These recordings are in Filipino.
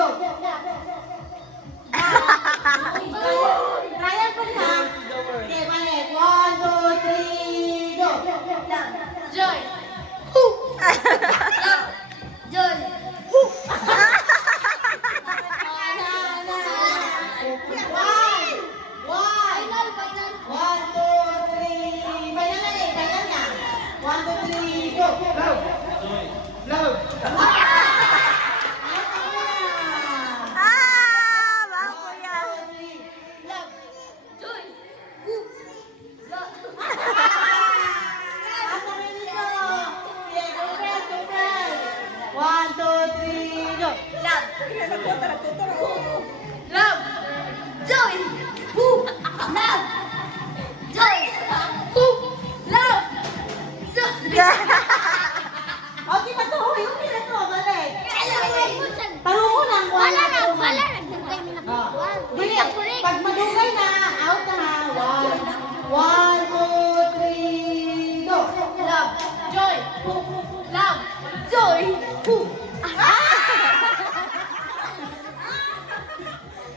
go! Ryan po na. Okay, balik. 1, 2, 3, go! Joy. Joy. Mga kuya. Joy. One, two, three, go! Love. Love. Joy. Woo. Love. Joy. Woo. Love. Joy. Okay, patuloy. Okay na to. Balik. Tarungo lang. Wala na. Bili. Pag madugay na, out na ha. 1, 2, 3, go! Love. Joy. Woo. Love. Joy. Woo.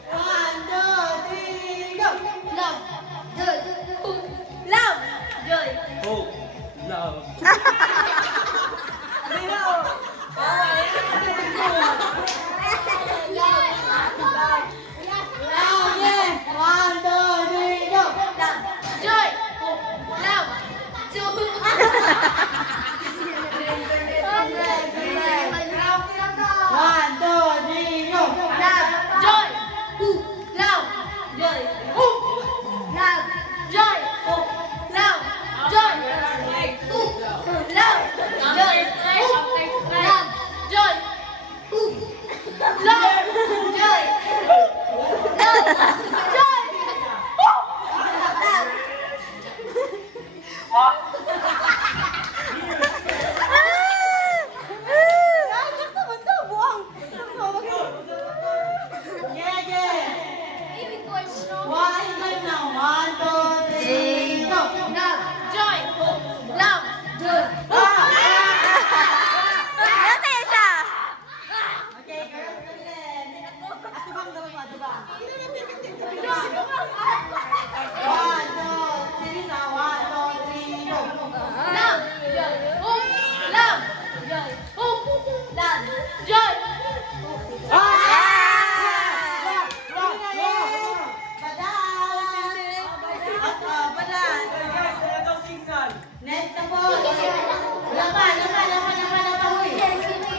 1, 2, 3, go! Love. Joy. Woo. Love. Joy. Oh, love. Now, yeah. 1, 2, 3, go! Joy. Love. Joy. 1, 2, 3, go! Love. Joy. Woo. Love. Joy. Woo. Love. Joy. Woo. Love. Joy. Woo. Love. Joy. Woo. Love. Joy. Woo. Love.